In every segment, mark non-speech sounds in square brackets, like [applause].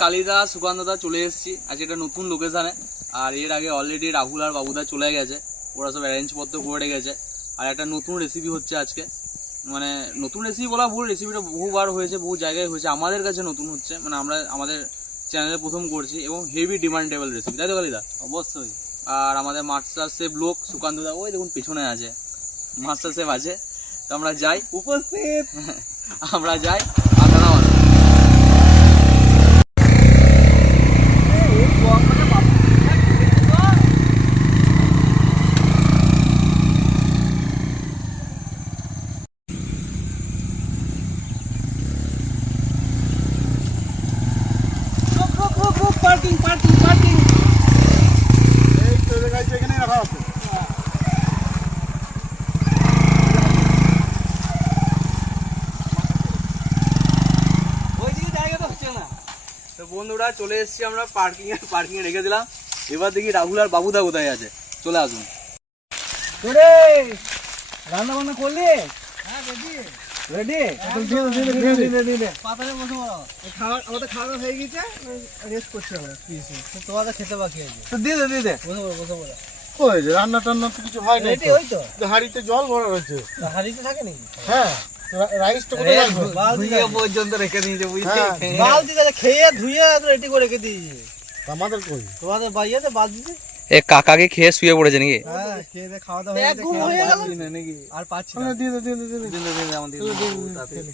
কালিদা সুকান্তদা চলে এসেছি। আজ একটা নতুন লোকেশানে আর এর আগে অলরেডি রাহুল আর বাবুদা চলে গেছে। ওরা সব অ্যারেঞ্জ পত্র করে রেখেছে। আর একটা নতুন রেসিপি হচ্ছে আজকে। মানে নতুন রেসিপি বলা ভুল রেসিপিটা বহুবার হয়েছে বহু জায়গায় হয়েছে। আমাদের কাছে নতুন হচ্ছে। মানে আমরা আমাদের চ্যানেলে প্রথম করছি এবং হেভি ডিমান্ডেবল রেসিপি তাই তো কালিদা? অবশ্যই। আর আমাদের মাস্টার শেফ লোক সুকান্তদা ওই দেখুন পিছনে আছে। মাস্টার শেফ আছে। তো আমরা যাই। উপস্থিত! [laughs] আমরা যাই আপনারা আসুন। পার্কিং পার্কিং পার্কিং এই তো দেখাচ্ছে এখানে রাখা আছে ওইদিকে জায়গা তো হচ্ছে না তো বন্ধুরা চলে এসেছি আমরা পার্কিং এ পার্কিং এ রেখে দিলাম। এবার দেখি রাহুল আর বাবুদা কোথায় আছে। চলে আসুন। রে রান্না বান্না করলি? হ্যাঁ রেডি রেডি পাতালে বসে। খাওয়া আমাদের খাওয়া হয়ে গেছে রেস্ট করছি আমরা তো তোমাদের খেতে বাকি আছে। তো দিয়ে দে দিয়ে দে। বসে বলো বসে বলো ওই রান্না টান্না তো কিছু হয় না রেডি ওই তো। হাড়িতে জল ভরা রয়েছে। হাঁড়িতে থাকে নাকি হ্যাঁ। রাইসটা কোথায় রাখব? বালতি পর্যন্ত রেখে দিয়েছে বুঝলি। বালতি খেয়ে ধুয়ে রেডি করে রেখে দিয়েছি। আমাদের কই? তোমাদের বাইয়াতে বালতিতে এ কাকাকে খেয়ে শুয়ে পড়েছে নাকি? খেয়ে দিয়ে খাওয়া দাওয়া এক ঘুম গেল। আর পাচ্ছি না। দিয়ে দে দিয়ে দে দিয়ে দে।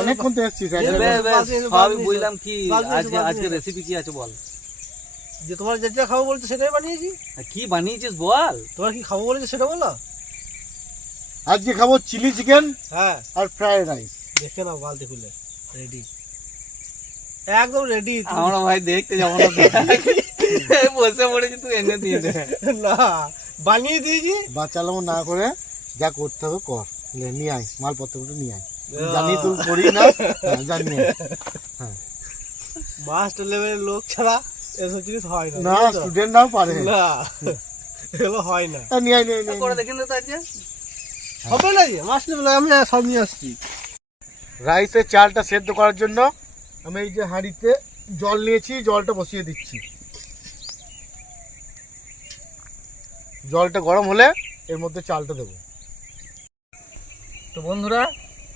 অনেকক্ষণ তো এসছিস বেশ, একবার। বেশ, বালতি এসো, সবই বুঝলাম কি আজকে আজকে রেসিপি কি আছে বল? যে তোমার যেটা খাব বলছো সেটাই বানিয়েছি। কি বানিয়েছিস বল? তোমার কি খাব বলেছ সেটা বলো? আজকে খাব চিলি চিকেন হ্যাঁ। আর ফ্রাইড রাইস। দেখে নাও বালতি খুলে। রেডি একদম রেডি আমরা ভাই দেখতে যাব না। [laughs] বসে পড়েছি তুই এনে দিয়ে দে। না বানিয়ে দিয়েছি। বাঁচালাম না করে যা করতে হবে কর। নে, নিয়ে আয় মালপত্রগুলো নিয়ে আয়। জানি তুই করি না জানি হ্যাঁ, মাস্টার লেভেলের লোক ছাড়া এসব জিনিস হয় না না বুঝলে তো? স্টুডেন্টরাও পারে। না এগুলো হয় না। হ্যাঁ, নিয়ে আয় নিয়ে আয়, নিয়ে আয়। করে দেখেন তো আজকে হবে না মাস্টার আমি সব নিয়ে আসছি। রাইসের চালটা সেদ্ধ করার জন্য আমি এই যে হাঁড়িতে জল নিয়েছি জলটা বসিয়ে দিচ্ছি। জলটা গরম হলে এর মধ্যে চালটা দেবো। তো বন্ধুরা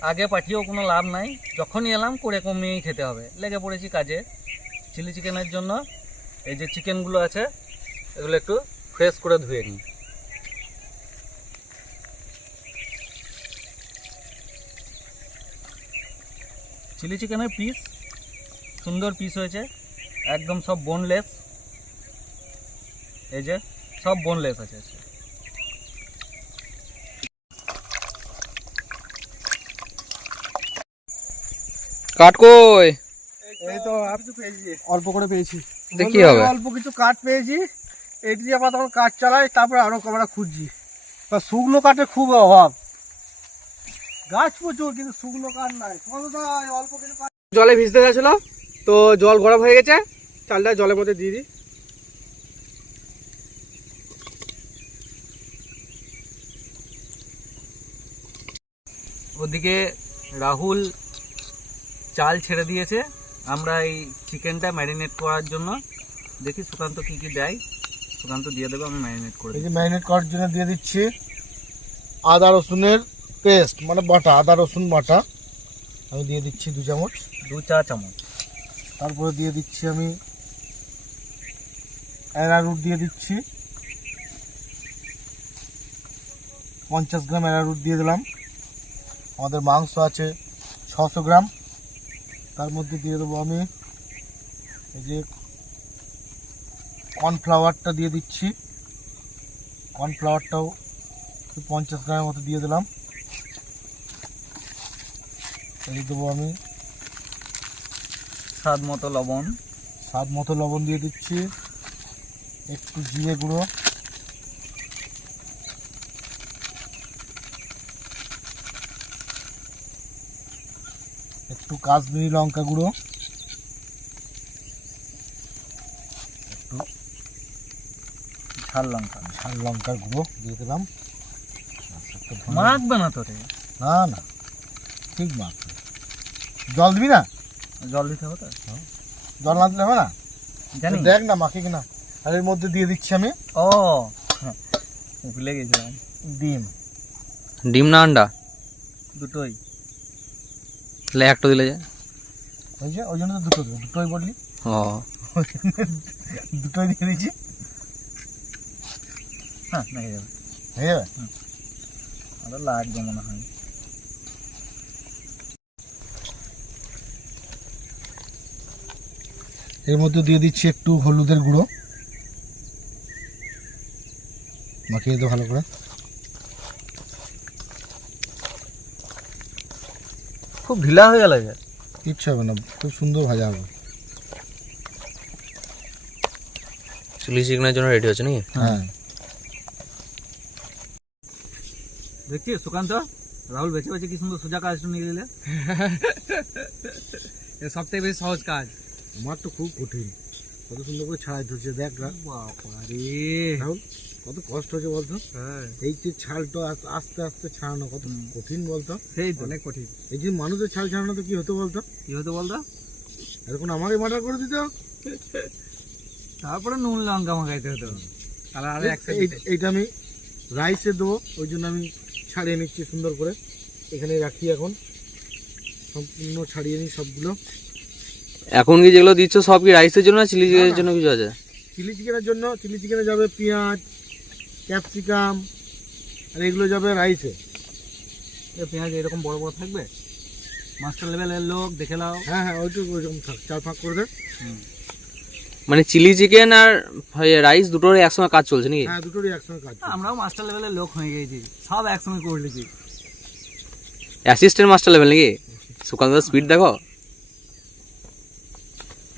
আগে পাঠিয়েও কোনো লাভ নাই। যখনই এলাম করে কমিয়েই খেতে হবে। লেগে পড়েছি কাজে। চিলি চিকেনের জন্য এই যে চিকেনগুলো আছে এগুলো একটু ফ্রেশ করে ধুয়ে নিই। চিলি চিকেনের পিস সুন্দর পিস হয়েছে একদম সব বোনলেস এই যে সব বোনলেস আছে। কাট কই? এই তো পেয়েছি। অল্প করে পেয়েছি। কি হবে? অল্প কিছু কাঠ পেয়েছি এটি দিয়ে আবার তখন কাঠ চালাই তারপরে আরও আমরা খুঁজছি। তা শুকনো কাঠের খুব অভাব। গাছ প্রচুর কিন্তু শুকনো কাঠ নাই। অল্প কিছু জলে ভিজতে গেছিল তো জল গরম হয়ে গেছে। চালটা জলের মধ্যে দিয়ে দিই। ওদিকে রাহুল চাল ছেড়ে দিয়েছে। আমরা এই চিকেনটা ম্যারিনেট করার জন্য দেখি সুকান্ত কি কি দেয়। সুকান্ত দিয়ে দেবে আমি ম্যারিনেট করে এই যে ম্যারিনেট করার জন্য দিয়ে দিচ্ছি আদা রসুনের পেস্ট মানে বাটা আদা রসুন বাটা। আমি দিয়ে দিচ্ছি দু চামচ। দু চা চামচ। তারপরে দিয়ে দিচ্ছি আমি অ্যারারুট দিয়ে দিচ্ছি। পঞ্চাশ গ্রাম অ্যারারুট দিয়ে দিলাম। আমাদের মাংস আছে ছশো গ্রাম। তার মধ্যে দিয়ে দেবো আমি এই যে কর্নফ্লাওয়ারটা দিয়ে দিচ্ছি। কর্নফ্লাওয়ারটাও পঞ্চাশ গ্রামের মতো দিয়ে দিলাম। এই দেবো আমি স্বাদ মতো লবণ। স্বাদ মতো লবণ দিয়ে দিচ্ছি। একটু জিরে গুঁড়ো। একটু কাশ্মীরি লঙ্কা গুঁড়ো। একটু ঝাল লঙ্কা। ঝাল লঙ্কার গুঁড়ো দিয়ে দিলাম। মাখবে না তো রে? না না। ঠিক মাত্র জল দিবি না? জল দিতে হবে তো? জল না দিলে হবে না? জানি। দেখ না মাখি কিনা। আর এর মধ্যে দিয়ে দিচ্ছি আমি। ও ভুলে গেছিলাম। ডিম। ডিম না আন্ডা? দুটোই। তাহলে একটা দিলে যায়। ওই যে ওই জন্য তো দুটো দেবো। দুটোই বললি? ও। দুটোই দিয়ে দিচ্ছি। হ্যাঁ মেখে যাবে। হয়ে যাবে? আরও লাগবে মনে হয়। এর মধ্যে দিয়ে দিচ্ছি একটু হলুদের গুঁড়ো। মাখিয়ে দিতে ভালো করে। খুব ঢিলা হয়ে গেল কিচ্ছু হবে না খুব সুন্দর ভাজা হবে। চিলি চিকেনের জন্য রেডি হচ্ছে নাকি? হ্যাঁ। দেখছিস সুকান্ত রাহুল বেছে বেছে কি সুন্দর সোজা কাজটা নিয়ে গেলে [laughs] সব থেকে বেশি সহজ কাজ। আমার তো খুব কঠিন। কত সুন্দর করে ছাড়াই ধরছে দেখ রাহুল কত কষ্ট হচ্ছে বলতো? হ্যাঁ। এই যে ছালটা আস্তে আস্তে ছাড়ানো কত কঠিন বলতো? সেই তো। অনেক কঠিন। এই যে মানুষের ছাল ছাড়ানো তো কি হতো বলতো? কি হতো বলতো? এরকম আমাকে মার্ডার করে দিত। তারপরে নুন লঙ্কা মাখাইতে হতো। আর এই- এইটা আমি রাইসে দেবো ওই জন্য আমি ছাড়িয়ে নিচ্ছি সুন্দর করে। এখানে রাখি এখন। সম্পূর্ণ ছাড়িয়ে নিই সবগুলো। এখন কি যেগুলো দিচ্ছ সব কি রাইসের জন্য না চিলি চিকেনের জন্য কিছু আছে? চিলি চিকেনের জন্য চিলি চিকেনে যাবে পেঁয়াজ ক্যাপসিকাম আর এগুলো যাবে রাইসে পেঁয়াজ এরকম বড় বড় থাকবে? মাস্টার লেভেলের লোক দেখে নাও। হ্যাঁ হ্যাঁ ওইটুকু ওইরকম থাক চার ফাঁক করে দে। মানে চিলি চিকেন আর রাইস দুটোর একসঙ্গে কাজ চলছে নাকি? হ্যাঁ দুটোরই একসঙ্গে কাজ। আমরাও মাস্টার লেভেলের লোক হয়ে গেছি সব একসঙ্গে করে লিখি অ্যাসিস্ট্যান্ট মাস্টার লেভেল নাকি? সুকান্ত স্পিড দেখো।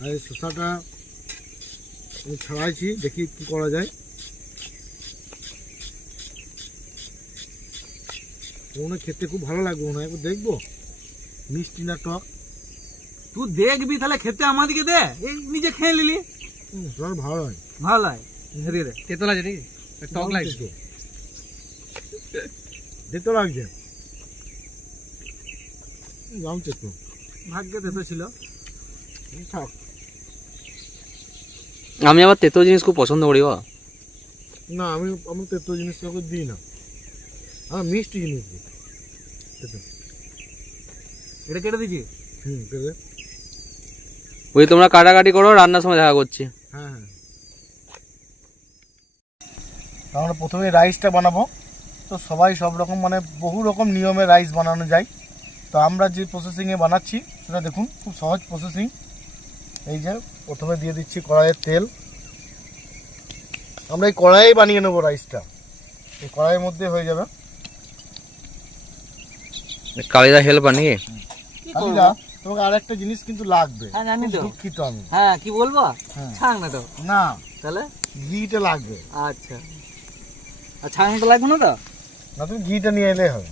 আর এই শসাটা আমি ছাড়াইছি দেখি কি করা যায়। মনে খেতে খুব ভালো লাগবে মনে হয়। দেখব। মিষ্টি না টক। তুই দেখবি তাহলে খেতে আমাদিকে দে। এই নিজে খেয়ে নিলি। ভালো হয়। ভালো লাগে। এদিকে দে তেতল আছে নাকি? টক লাগছে। তো দেখতে লাগছে। জানছে তো ভাগ্যে দে ছিল। থাক। আমি আবার তেতো জিনিস খুব পছন্দ করি গো না আমি আমি তেতো জিনিস কাউকে দিই না। আমার মিষ্টি জিনিস দিই। এটা কেটে দিছি হুম পেলে ওই তোমরা কাটাকাটি করো রান্নার সময় দেখা করছি। হ্যাঁ হ্যাঁ। আমরা প্রথমে রাইসটা বানাবো। তো সবাই সব রকম মানে বহু রকম নিয়মে রাইস বানানো যায়। তো আমরা যে প্রসেসিংয়ে বানাচ্ছি সেটা দেখুন খুব সহজ প্রসেসিং এই যে প্রথমে দিয়ে দিচ্ছি কড়াইয়ের তেল। আমরা এই কড়াই বানিয়ে নেব রাইসটা। এই কড়াইয়ের মধ্যে হয়ে যাবে। কালিদা নাকি কালিদা তোমাকে আর একটা জিনিস কিন্তু লাগবে। হ্যাঁ, জানি তো। দুঃখিত আমি। হ্যাঁ কি বলব? হ্যাঁ। ছাং না তো। না তাহলে? ঘিটা লাগবে। আচ্ছা। আর ছাং তো লাগবে না তো? না তুমি ঘিটা নিয়ে এলে হবে।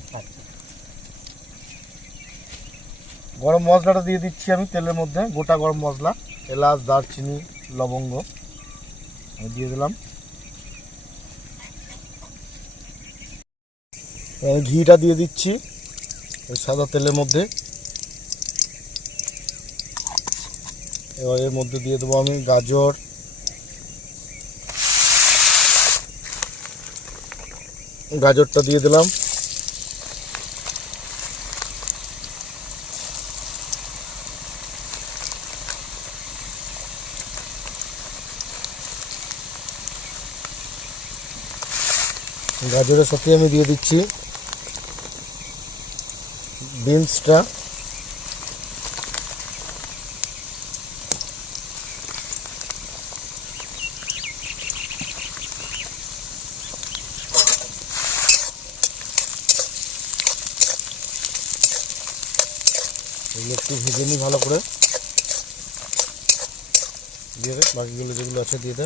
গরম মশলাটা দিয়ে দিচ্ছি আমি তেলের মধ্যে গোটা গরম মশলা। এলাচ, দারচিনি, লবঙ্গ। আমি দিয়ে দিলাম। ঘিটা দিয়ে দিচ্ছি ওই সাদা তেলের মধ্যে। এবার এর মধ্যে দিয়ে দেবো আমি গাজর। গাজরটা দিয়ে দিলাম। গাজরের সাথে আমি দিয়ে দিচ্ছি বিনসটা। একটু ভেজে নিই ভালো করে। দিয়ে দে, বাকিগুলো যেগুলো আছে দিয়ে দে।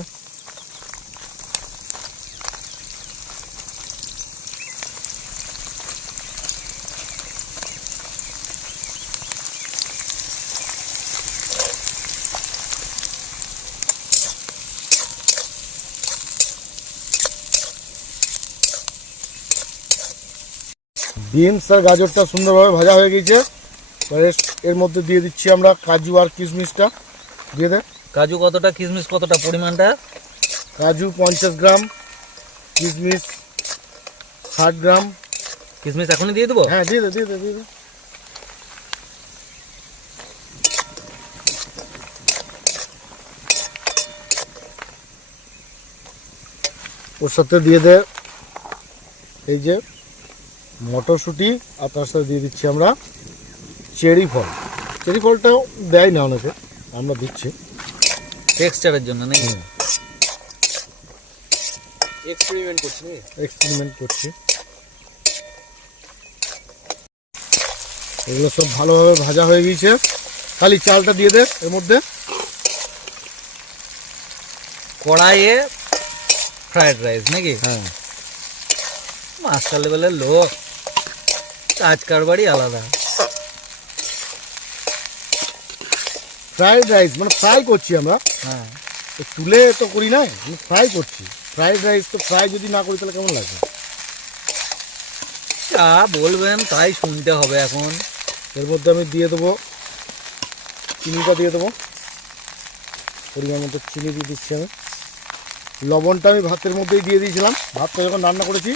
বিনস আর গাজরটা সুন্দরভাবে ভাজা হয়ে গেছে। এবারে এর মধ্যে দিয়ে দিচ্ছি আমরা কাজু আর কিশমিশটা। দিয়ে দে। কাজু কতটা কিশমিশ কতটা পরিমাণটা? কাজু পঞ্চাশ গ্রাম কিশমিশ ষাট গ্রাম। কিশমিশ এখনই দিয়ে দেবো? হ্যাঁ দিয়ে দে দিয়ে দে দিয়ে দে। ওর সাথে দিয়ে দে এই যে মটরশুঁটি আর তার সাথে দিয়ে দিচ্ছি আমরা চেরি ফল। চেরি ফলটাও দেয় না অনেকে আমরা দিচ্ছি। টেক্সচারের জন্য নাকি? এক্সপেরিমেন্ট করছি এক্সপেরিমেন্ট করছি। এগুলো সব ভালোভাবে ভাজা হয়ে গিয়েছে। খালি চালটা দিয়ে দে এর মধ্যে। কড়াইয়ে ফ্রাইড রাইস নাকি? হ্যাঁ। মাস্টার লেভেলের লোক। কাজ কারবারই আলাদা ফ্রাইড রাইস মানে ফ্রাই করছি আমরা হ্যাঁ তো তুলে তো করি না ফ্রাই করছি ফ্রাইড রাইস তো ফ্রাই যদি না করি তাহলে কেমন লাগবে যা বলবেন তাই শুনতে হবে এখন এর মধ্যে আমি দিয়ে দেবো চিনিটা দিয়ে দেবো পরিমাণ মতো চিনি দিয়ে দিচ্ছি আমি লবণটা আমি ভাতের মধ্যেই দিয়ে দিয়েছিলাম ভাতটা যখন রান্না করেছি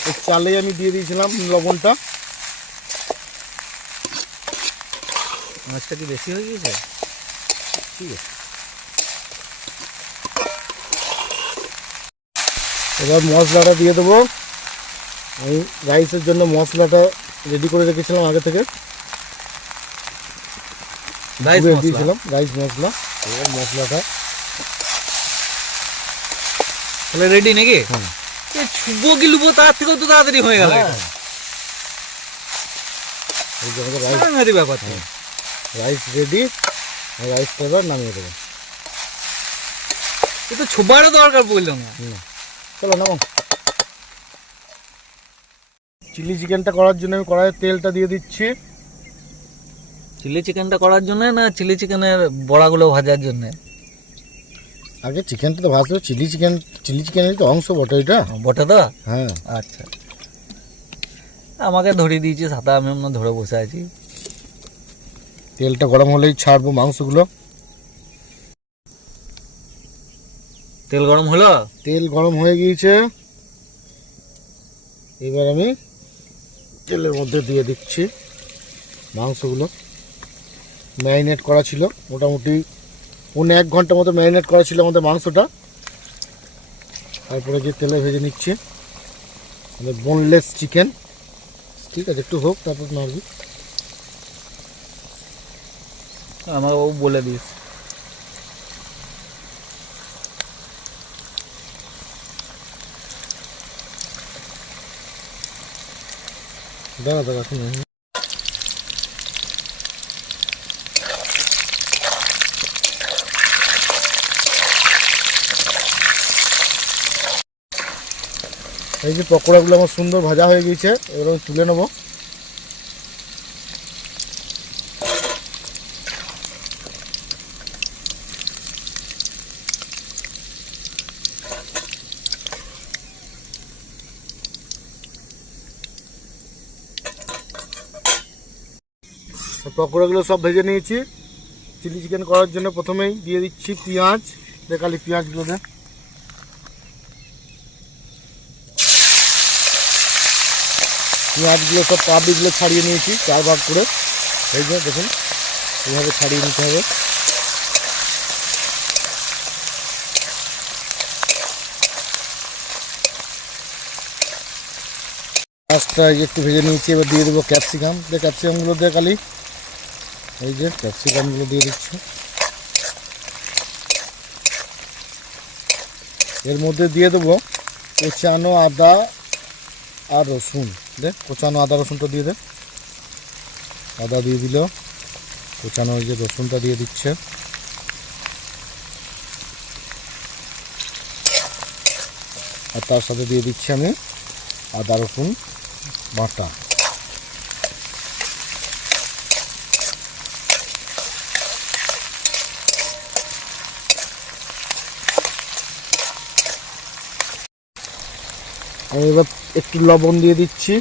ওই চালেই আমি দিয়ে দিয়েছিলাম লবণটা মাছটা কি বেশি হয়ে গিয়েছে ঠিক আছে এবার মশলাটা দিয়ে দেবো আমি রাইসের জন্য মশলাটা রেডি করে রেখেছিলাম আগে থেকে রাইস দিয়েছিলাম রাইস মশলা এবার মশলাটা তাহলে রেডি নাকি। ছুবো কি লুবো তার থেকেও তো তাড়াতাড়ি হয়ে গেল হ্যাঁ। ব্যাপার। রাইস রেডি রাইসটা এবার নামিয়ে দেবো। এ তো ছোবারও দরকার পড়ল না। চলো নামো। চিলি চিকেনটা করার জন্য আমি কড়াইয়ে তেলটা দিয়ে দিচ্ছি। চিলি চিকেনটা করার জন্য না চিলি চিকেনের বড়াগুলো ভাজার জন্য? আগে চিকেনটা তো ভাজতে চিলি চিকেন চিলি চিকেনের তো অংশ বটে এটা। বটে তো? হ্যাঁ। আচ্ছা। আমাকে ধরিয়ে দিয়েছি সাদা আমি ধরে বসে আছি। তেলটা গরম হলেই ছাড়বো মাংসগুলো। তেল গরম হলো? তেল গরম হয়ে গিয়েছে। এবার আমি তেলের মধ্যে দিয়ে দিচ্ছি মাংসগুলো। ম্যারিনেট করা ছিল মোটামুটি পৌনে এক ঘণ্টা মতো ম্যারিনেট করা ছিল আমাদের মাংসটা। তারপরে যে তেলে ভেজে নিচ্ছি বোনলেস চিকেন ঠিক আছে একটু হোক তারপর নাড়বি। আমাকে ও বলে দিস। দাঁড়া দাঁড়া শুনে এই যে পকোড়াগুলো আমার সুন্দর ভাজা হয়ে গিয়েছে আমি তুলে নেব। পকোড়াগুলো সব ভেজে নিয়েছি। চিলি চিকেন করার জন্য প্রথমেই দিয়ে দিচ্ছি পেঁয়াজ। দেখালি পেঁয়াজগুলো দে। পেঁয়াজগুলো সব পাবলিকগুলো ছাড়িয়ে নিয়েছি, চার ভাগ করে। এই যে দেখুন, এইভাবে ছাড়িয়ে নিতে হবে। যে একটু ভেজে নিয়েছি, এবার দিয়ে দেবো ক্যাপসিকাম। যে ক্যাপসিকামগুলো দিয়ে খালি এই যে ক্যাপসিকামগুলো দিয়ে দিচ্ছি। এর মধ্যে দিয়ে দেবো কোচানো আদা আর রসুন। দে, কোচানো আদা রসুনটা দিয়ে দে। আদা দিয়ে দিল। কোচানো ওই যে রসুনটা দিয়ে দিচ্ছে। আর তার সাথে দিয়ে দিচ্ছি আমি আদা রসুন বাটা। আমি এবার একটু লবণ দিয়ে দিচ্ছি।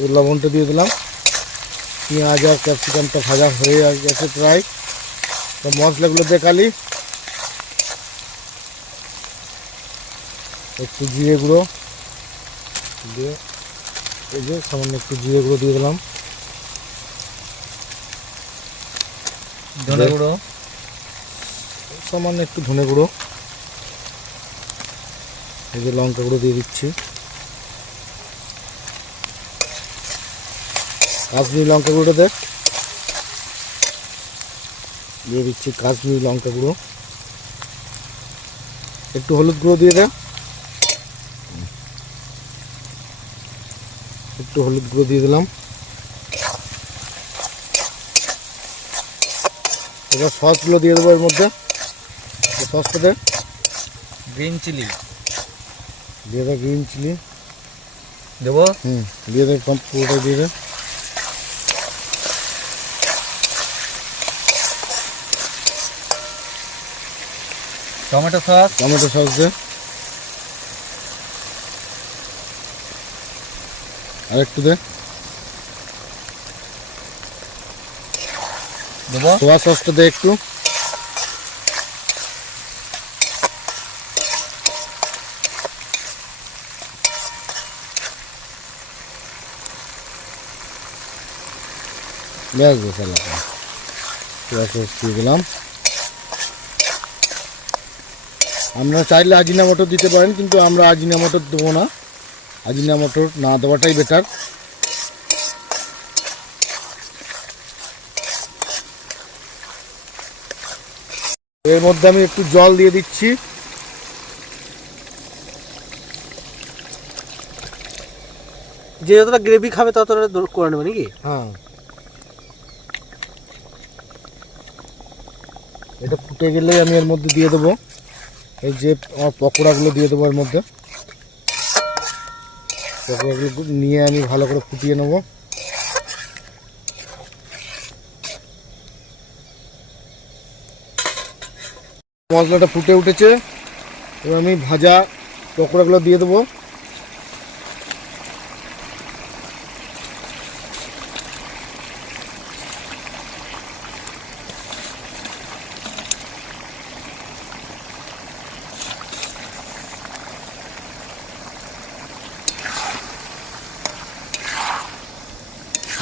এই লবণটা দিয়ে দিলাম। পেঁয়াজ আর ক্যাপসিকামটা ভাজা হয়ে গেছে প্রায়। তো মশলাগুলো দেখালি। একটু জিরে গুঁড়ো দিয়ে এই যে সামান্য একটু জিরে গুঁড়ো দিয়ে দিলাম। ধনে গুঁড়ো। সামান্য একটু ধনে গুঁড়ো। এই যে লঙ্কা গুঁড়ো দিয়ে দিচ্ছি। কাশ্মীর লঙ্কা গুঁড়ো দেখ। দিয়ে দিচ্ছি কাশ্মীর লঙ্কা গুঁড়ো। একটু হলুদ গুঁড়ো দিয়ে দে। একটু হলুদ গুঁড়ো দিয়ে দিলাম। এবার সসগুলো দিয়ে দেবো এর মধ্যে। সসটা দে। Green chilli. দিয়ে দে গ্রিন চিলি দেবো? হুম দিয়ে কম পুরোটা দিয়ে দে টমেটো সস। টমেটো সস দে। আর একটু দে। দেবো? সোয়া সসটা দে একটু। ব্যাস ব্যাস এলাকা সস দিয়ে দিলাম। আপনারা চাইলে আজিনা মটর দিতে পারেন কিন্তু আমরা আজিনা মটর দেবো না। আজিনা মটর না দেওয়াটাই বেটার এর মধ্যে আমি একটু জল দিয়ে দিচ্ছি। যে যতটা গ্রেভি খাবে ততটা করে নেবে নাকি? হ্যাঁ এটা ফুটে গেলেই আমি এর মধ্যে দিয়ে দেবো। এই যে আমার পকোড়াগুলো দিয়ে দেবো এর মধ্যে। পকোড়াগুলো নিয়ে আমি ভালো করে ফুটিয়ে নেব। মশলাটা ফুটে উঠেছে। এবার আমি ভাজা পকোড়াগুলো দিয়ে দেবো।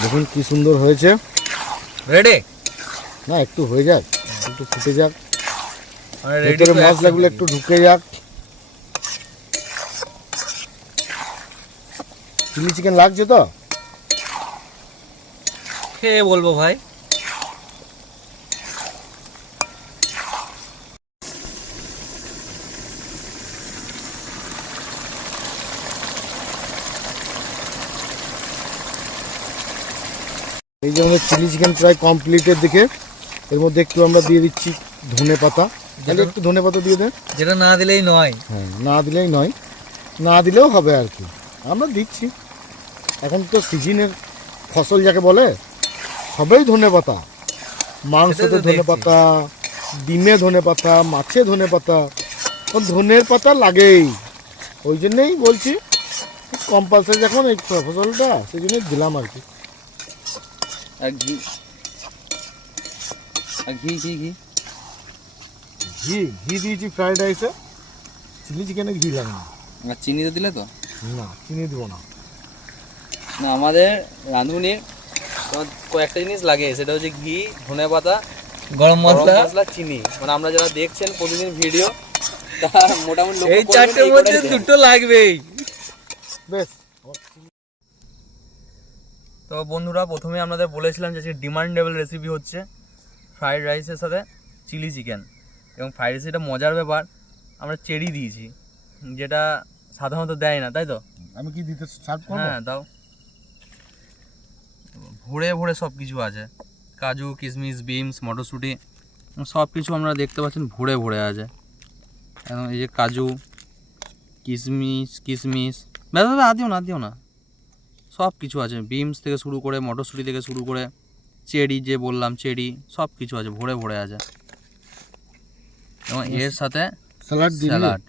দেখুন কি সুন্দর হয়েছে। রেডি না একটু হয়ে যাক একটু ফুটে যাক। ভেতরে মশলাগুলো একটু ঢুকে যাক। চিলি চিকেন লাগছে তো? খেয়ে বলব ভাই। এই যে আমাদের চিলি চিকেন প্রায় কমপ্লিটের দিকে। এর মধ্যে একটু আমরা দিয়ে দিচ্ছি ধনে পাতা। তাহলে একটু ধনে পাতা দিয়ে দেন। যেটা না দিলেই নয়। হ্যাঁ না দিলেই নয়। না দিলেও হবে আর কি। আমরা দিচ্ছি। এখন তো সিজনের ফসল যাকে বলে সবেই ধনে পাতা। মাংসতে ধনে পাতা ডিমে ধনে পাতা মাছে ধনে পাতা। ও ধনের পাতা লাগেই। ওই জন্যই বলছি কম্পালসারি যখন এই ফসলটা সেই জন্যই দিলাম আর কি। আর ঘি। আর ঘি ঘি ঘি। ঘি ঘি দিয়েছি ফ্রাইড রাইসে চিলি চিকেনে ঘি লাগে না। আর চিনি তো দিলে তো? না চিনি দেবো না। না আমাদের রাঁধুনির তোমার কয়েকটা জিনিস লাগে সেটা হচ্ছে ঘি ধনে পাতা গরম গরম মশলা। মশলা চিনি। মানে আমরা যারা দেখছেন প্রতিদিন ভিডিও তা মোটামুটি এই চারটের মধ্যে দুটো লাগবেই। বেশ। তো বন্ধুরা প্রথমে আপনাদের বলেছিলাম যে ডিমান্ডেবল রেসিপি হচ্ছে ফ্রাইড রাইসের সাথে চিলি চিকেন এবং ফ্রাইড রাইস এটা মজার ব্যাপার আমরা চেরি দিয়েছি যেটা সাধারণত দেয় না তাই তো? আমি কি দিতে সার্ভ করব? হ্যাঁ দাও। ভরে ভরে সব কিছু আছে। কাজু কিশমিশ বিনস মটরশুঁটি সব কিছু আমরা দেখতে পাচ্ছেন ভরে ভরে আছে। এবং এই যে কাজু কিশমিশ কিশমিশ দাদা দিও না দিও না। সব কিছু আছে। বিনস থেকে শুরু করে মটরশুঁটি থেকে শুরু করে চেরি যে বললাম চেরি সব কিছু আছে ভরে ভরে আছে। এবং এর সাথে স্যালাড স্যালাড।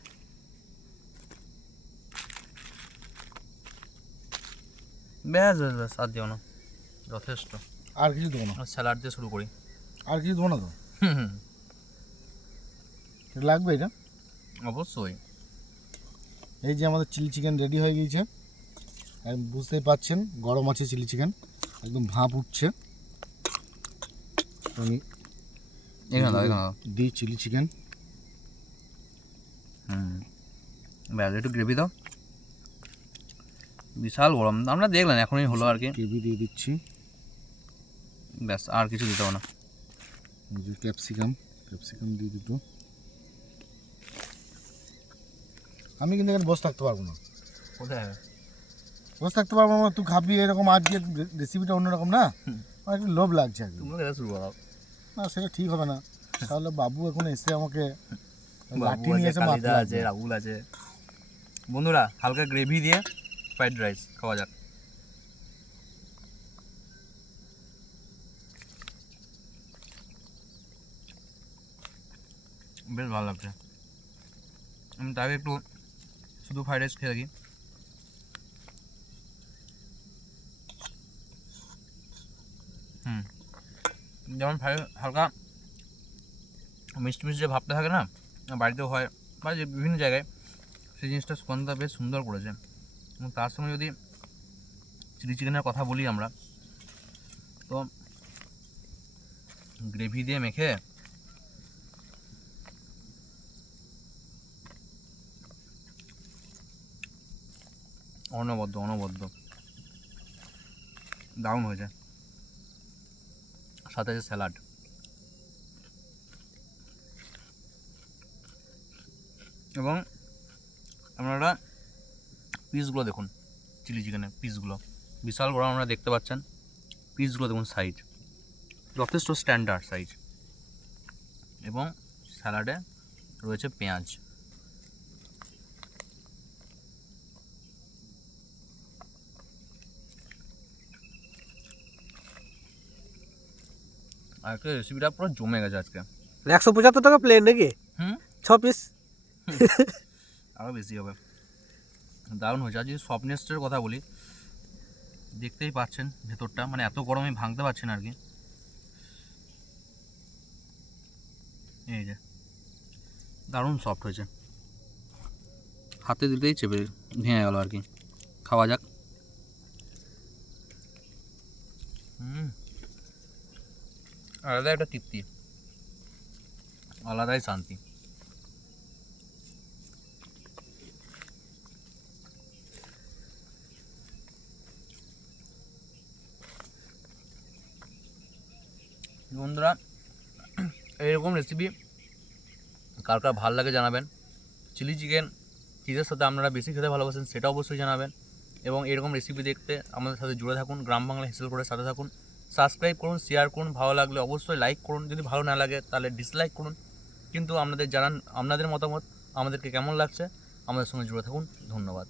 ব্যাস ব্যাস ব্যাস আর দিও না। যথেষ্ট। আর কিছু দেবো না? স্যালাড দিয়ে শুরু করি। আর কিছু দেবো না তো? হুম হুম। লাগবে এটা? অবশ্যই। এই যে আমাদের চিলি চিকেন রেডি হয়ে গিয়েছে। বুঝতেই পাচ্ছেন গরম আছে চিলি চিকেন একদম ভাপ উঠছে। আমি দিই চিলি চিকেন। হুম ব্যাস একটু গ্রেভি দাও। বিশাল গরম আমরা দেখলেন এখনই হলো আর কি। গ্রেভি দিয়ে দিচ্ছি। ব্যাস আর কিছু দিতে হবে না। ক্যাপসিকাম ক্যাপসিকাম দিয়ে দুটো আমি কিন্তু এখানে বসে থাকতে পারব না। কোথায়? বসে থাকতে পারব না তুই খাবি এরকম আজকে রেসিপিটা অন্যরকম না? আমার একটু লোভ লাগছে আর করো না সেটা ঠিক হবে না। তাহলে বাবু এখন এসে আমাকে লাঠি নিয়ে এসে কালিদা আছে রাহুল আছে। বন্ধুরা হালকা গ্রেভি দিয়ে ফ্রাইড রাইস খাওয়া যাক। বেশ ভালো লাগছে। আমি তাকে একটু শুধু ফ্রাইড রাইস খেয়ে থাকি হুম যেমন ফ্রাই- হালকা মিষ্টি মিষ্টি যে ভাবটা থাকে না, বাড়িতেও হয় বা যে বিভিন্ন জায়গায়, সেই জিনিসটা সুগন্ধটা বেশ সুন্দর করেছে। এবং তার সঙ্গে যদি চিলি চিকেনের কথা বলি আমরা, তো গ্রেভি দিয়ে মেখে অনবদ্য অনবদ্য, দারুণ হয়েছে। সাথে আছে স্যালাড। এবং আপনারা পিসগুলো দেখুন, চিলি চিকেনের পিসগুলো। বিশাল বড় আপনারা দেখতে পাচ্ছেন। পিসগুলো দেখুন সাইজ যথেষ্ট স্ট্যান্ডার্ড সাইজ এবং স্যালাডে রয়েছে পেঁয়াজ। আর একটা রেসিপিটা পুরো জমে গেছে আজকে। একশো পঁচাত্তর টাকা প্লেন নাকি? হুম? ছ পিস আরও বেশি হবে। দারুণ হয়েছে। আর যদি সফটনেসটার কথা বলি। দেখতেই পাচ্ছেন ভেতরটা। মানে এত গরমে ভাঙতে পারছেন আর কি এই যে। দারুণ সফট হয়েছে। হাতে দিতেই চেপে ভেঙে গেল আর কি খাওয়া যাক। হুম। আলাদা একটা তৃপ্তি, আলাদাই শান্তি। বন্ধুরা, এইরকম রেসিপি কার কার ভালো লাগে জানাবেন। চিলি চিকেন চিজের সাথে আপনারা বেশি খেতে ভালোবাসেন, সেটা অবশ্যই জানাবেন। এবং এরকম রেসিপি দেখতে আমাদের সাথে জুড়ে থাকুন, গ্রাম বাংলা হেসেল করে সাথে থাকুন। সাবস্ক্রাইব করুন শেয়ার করুন, ভালো লাগলে অবশ্যই লাইক করুন। যদি ভালো না লাগে, তাহলে ডিসলাইক করুন। কিন্তু আপনাদের জানান, আপনাদের মতামত, আমাদেরকে কেমন লাগছে, আমাদের সঙ্গে জুড়ে থাকুন। ধন্যবাদ।